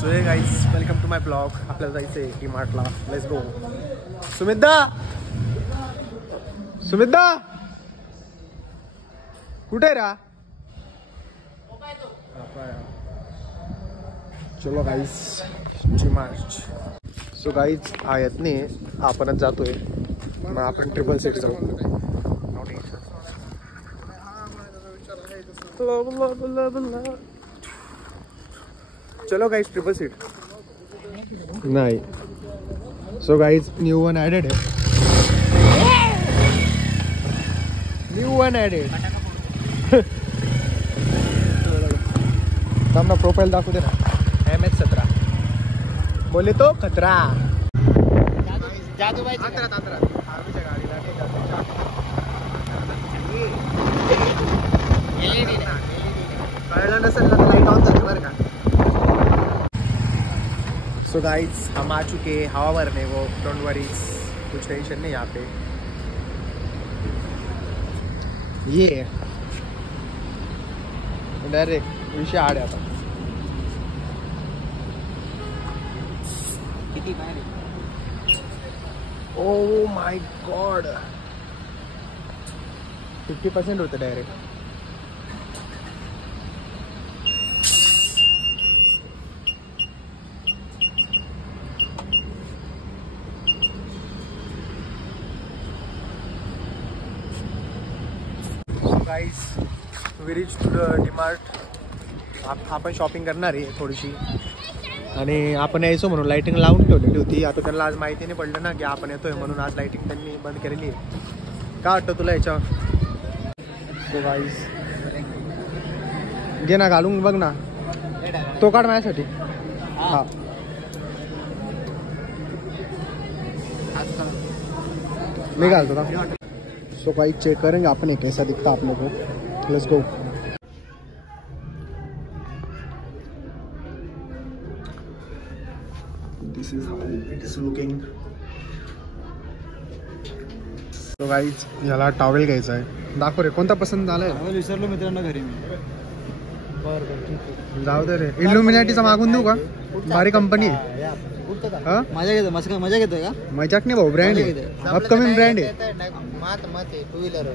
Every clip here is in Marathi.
So hey guys welcome to my blog. आपल्याला जायचं आहे डीमार्टला. Let's go. सुमितदा कुठे रा? चलो गाईज डीमार्ट. सो गाईज आहेत नाही आपणच जातोय. मग आपण ट्रिपल सीट जाऊ. चलो गाइस ट्रिपल सीट नहीं. So guys new one added है. New one added. सामना प्रोफाइल दाखवू दे ना. MH17 बोले तो खतरा. जादूबाई कळलं नसेल ना लाईट ऑन झाली बरं का. सो गाइस हम आ चुके हवा भरने. वो डोंट वरी, कुछ टेंशन नहीं यहाँ पे. ये डायरेक्ट विषय आड आता. किती बाहेर. ओ माय गॉड 50% होतं डायरेक्ट. Guys we reach to the DMart. आपण शॉपिंग करणार आहे थोडीशी. आणि आपण यायचो म्हणून लाईटिंग लावून ठेवलेली होती. आता त्यांना आज माहिती नाही पडलं ना की आपण येतोय म्हणून आज लाईटिंग त्यांनी बंद केलेली आहे. काय वाटतं तुला याच्यावर? सो गाइस घे ना घालून बघ ना. तो काढ माझ्यासाठी. हा मी घालतो का? सो गाइस चेक करेंगे अपन कैसा दिखता आप लोगों को. Let's go. This is how it is looking. So guys याला टॉवेल घ्यायचा आहे. दाखव रे कोणता पसंत झालाय. विसरलो मित्रांनो घरी मी. जाऊ दे रे. इल्युमिनाटीचा मागून देऊ का? भारी कंपनी आहे. मजा घेतो. मजा घेतोय का? मजाक नाही भाऊ. ब्रँड आहे. अपकमिंग ब्रँड आहे. टू व्हीलर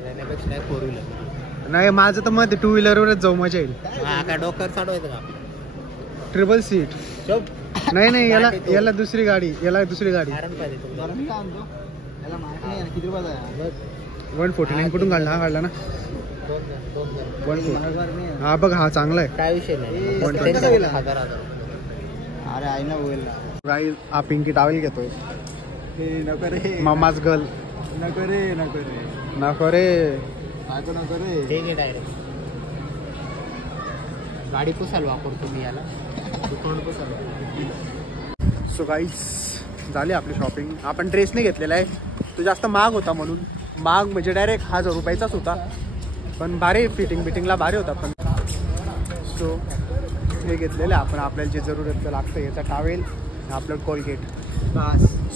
नाही माझं तर मत टू व्हीलरवरच जाऊ. मजा येईल. काय डोक्यावर चढवायचं का? Triple seat. नाही याला दुसरी गाडी. 149 कुठून काढला? हा काढला ना. हा बघ हा चांगला आहे. काय विषय नाही. अरे आई ना बोल. गाईस हा पिंकी टॉवेल घेतोय. नको रे. Mama's girl. नको रे. नको रे. नको रे. डायरेक्ट गाडी पुसायला वापरतो मी याला. सो गाईस झाली आपली शॉपिंग. आपण ड्रेस नाही घेतलेला आहे. तो जास्त महाग होता म्हणून. महाग म्हणजे डायरेक्ट 1000 रुपयाचाच होता. पण भारी फिटिंगला भारी होता. पण सो हे घेतलेलं आपण. आपल्याला जे जरूरत लागतं याचा टॉवेल आपलं कोलगेट.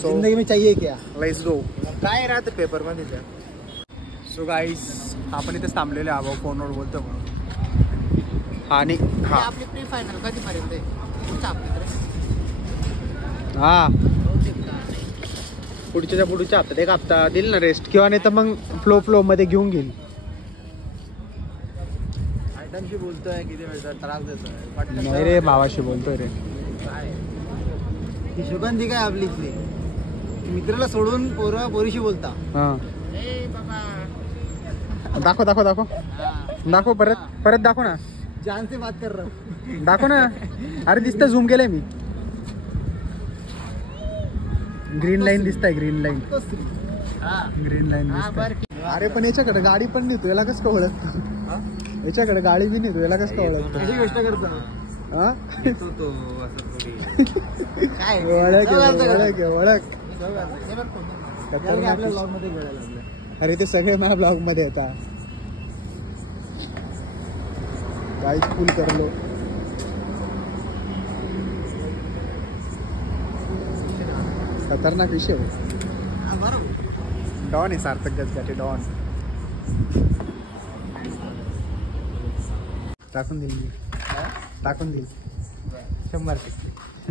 सो जिंदगी में चाहिए क्या? Let's go. काय राहतं पेपर मध्ये त्या. सो गाईस आपण इथेच थांबलेले आहो. फोनवर बोलतो म्हणून. आणि हा आपली प्री फायनल कधीपर्यंत आहे? हा पुढच्या हप्त्यात 1 हप्ता दिल ना रेस्ट. किंवा नाही तर मग फ्लो मध्ये घेऊन घेईल. आयटमशी बोलतोय किती वेळ त्रास देतोय. नाही रे भावाशी बोलतोय रे. काय ही सुगंधी काय आपली इथली. मित्राला सोडून पोरीशी बोलता. हा दाखव परत दाखव ना. जान से बात कर रहा हूं. दाखव ना. अरे दिसतं झूम केलंय मी. ग्रीन लाईन दिसताय. ग्रीन लाईन दिसतंय. अरे पण याच्याकडे गाडी पण नाही. तू याला कसं का ओळखतो? याच्याकडे गाडी बी नाही. तू याला कसं का ओळखतो? कशी गोष्ट करतो. हा काय ओळख. आपल्या ब्लॉग मध्ये घडायला लागलं. अरे ते सगळे माझ्या ब्लॉग मध्ये येतात. गाईच फुल करलो. खतरनाक विषय. डॉन आहे सार्थक गजगाटे. डॉन टाकून देईल मी. टाकून देईल 100%.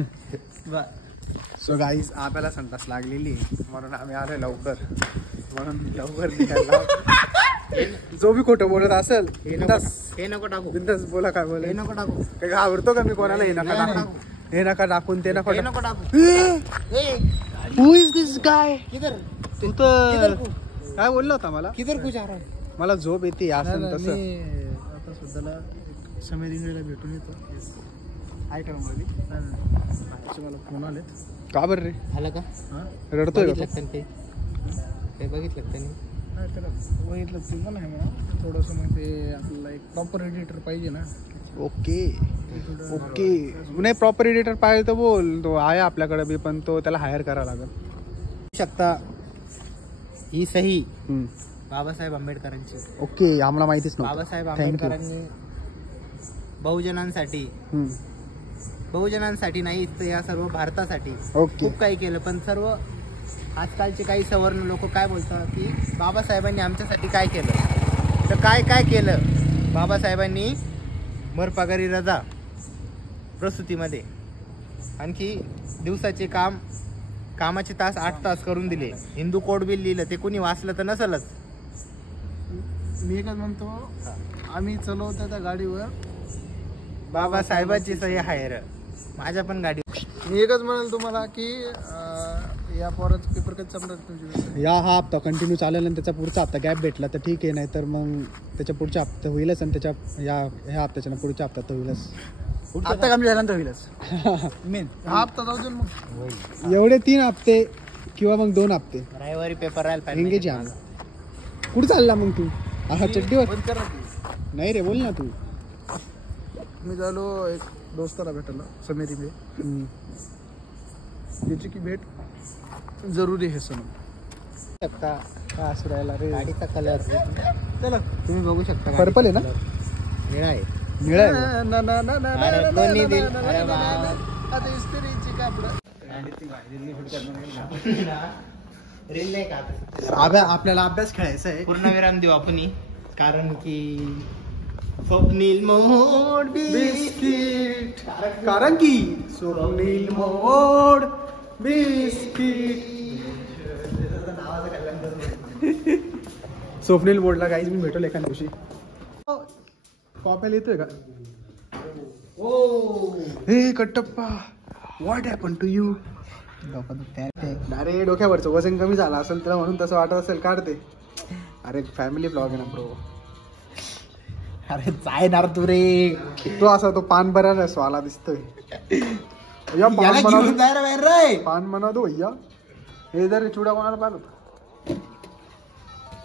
सो गाईज आपल्याला संडास लागलेली म्हणून आम्ही आलोय लवकर, म्हणून लवकर निघायला. जो बी खोटं बोलत असेल हे नको टाकू, बिंदास बोला. काय बोला, हे नको टाकू, काय घाबरतो का मी कोणाला? हे नका टाकू, हे नका टाकून, ते नका हे नको टाकू. हु इज दिस गाय? किधर तू तर काय बोलला होता मला? किधर कुछ आ रहा है? मला झोप येते असं तसं. आता सध्याला समीर इंगळेला भेटून येतो आयटम मध्ये. मला फोन आले. का बरं रे? आला का? रडतोय का? ते बघितलं त्यांनी. नाही त्याला बघितलं ते पण आहे म्हणा. थोडंसं मग ते आपल्याला एक प्रॉपर एडिटर पाहिजे ना. ओके ओके, नाही प्रॉपर एडिटर पाहिजे तर बोल, तो आहे आपल्याकडे बी, पण तो त्याला हायर करावा लागेल. शकता ही सही बाबासाहेब आंबेडकरांची. ओके, आम्हाला माहितीच नव्हतं. बाबासाहेब थँक्यू. आंबेडकरांनी बहुजनांसाठी नाही तर या सर्व भारतासाठी ओके खूप काही केलं. पण सर्व आजकालचे काही सवर्ण लोक काय बोलतात की बाबासाहेबांनी आमच्यासाठी काय केलं. तर काय केलं बाबासाहेबांनी? मरपगारी रजा प्रसूतीमध्ये, आणखी दिवसाचे कामाचे तास 8 तास करून दिले. हिंदू कोड बिल लिहिलं, ते कुणी वाचलं तर नसलच. मी एकच म्हणतो, आम्ही चलवतो त्या गाडीवर बाबासाहेबांची सही आहे रे. माझ्या पण गाडी. मी एकच म्हणाल तुम्हाला की या पोराचं पेपर कधी संपणार तुमची? या हा हप्ता कंटिन्यू चालेल आणि त्याचा पुढचा हप्ता गॅप भेटला तर ठीक आहे, नाही तर मग त्याच्या पुढच्या हप्ता होईलच आणि त्याच्या ह्या हप्त्याच्या पुढच्या हप्त्यात होईलच. हप्ता कमी झाल्यानंतर होईलच. मेन हा हप्ता जाऊ दे मग. एवढे 3 हप्ते किंवा मग 2 हप्ते रविवारी पेपर राहील इंगेज आहे. कुठे चालला मग तू? हा चड्डीवर नाही रे, बोल ना तू. मी झालो एक दोस्ताला भेटायला समेरी में, त्याची की भेट जरुरी आहे सनम. शकता का असं राहिला रे? गाडीचा कलर चला तुम्ही बघू शकता. पर्पल आहे ना? निळा आहे. निळा आहे. अरे कोणी दिल? अरे वाव. आता इस्त्रीची कापड. रील नाही का? आपल्याला अभ्यास खेळायचा आहे. पूर्णविराम देऊ आपण, कारण की स्वप्नील मोड बिस्किट, कारण की स्वप्नील मोड बिस्किट. स्वप्नील मोडला गाईज मी भेटलो एका दिवशी. कॉपॅल येतोय का? हे कट्टप्पा, व्हॉट हॅपन टू यू? अरे डोक्यावरचं वजन कमी झालं असेल त्याला, म्हणून तसं वाटत असेल. काढते. अरे फॅमिली ब्लॉग आहे ना ब्रो. अरे जायणार तू रे. तो असा तो पान बरा स्वाला दिसतोय. पान बनवा दो भैया. हे जर चुडा कोणाला पाहिलं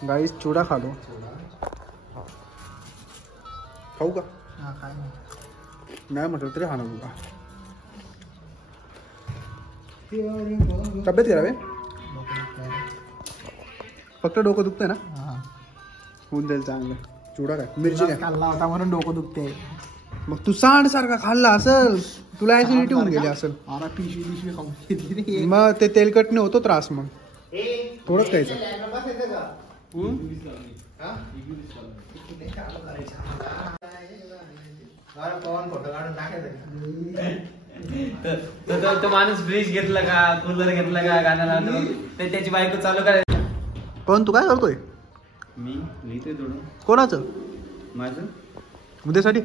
गाईस, चुडा खालो. खाऊ का? नाही म्हटलं तरी खाणार तुला. तब्येत करावे, फक्त डोकं दुखतंय ना? होऊन जाईल चांगलं. चुडा काय, मिरची काय खाल्ला होता म्हणून डोकं दुखते. मग तू सांड सारखा खाल्ला असेल, तुला ऍसिडिटी होऊन गेली असेल. पिशवी खाऊन मग ते तेलकटने होतो त्रास. मग थोडंच खायचं. तो माणूस फ्रीज घेतला का, कूलर घेतला का गाण्याला, तर त्याची बायको चालू करायची. पण तू काय करतोय? मी लिहितोय थोडं. कोणाचं? माझं उद्यासाठी?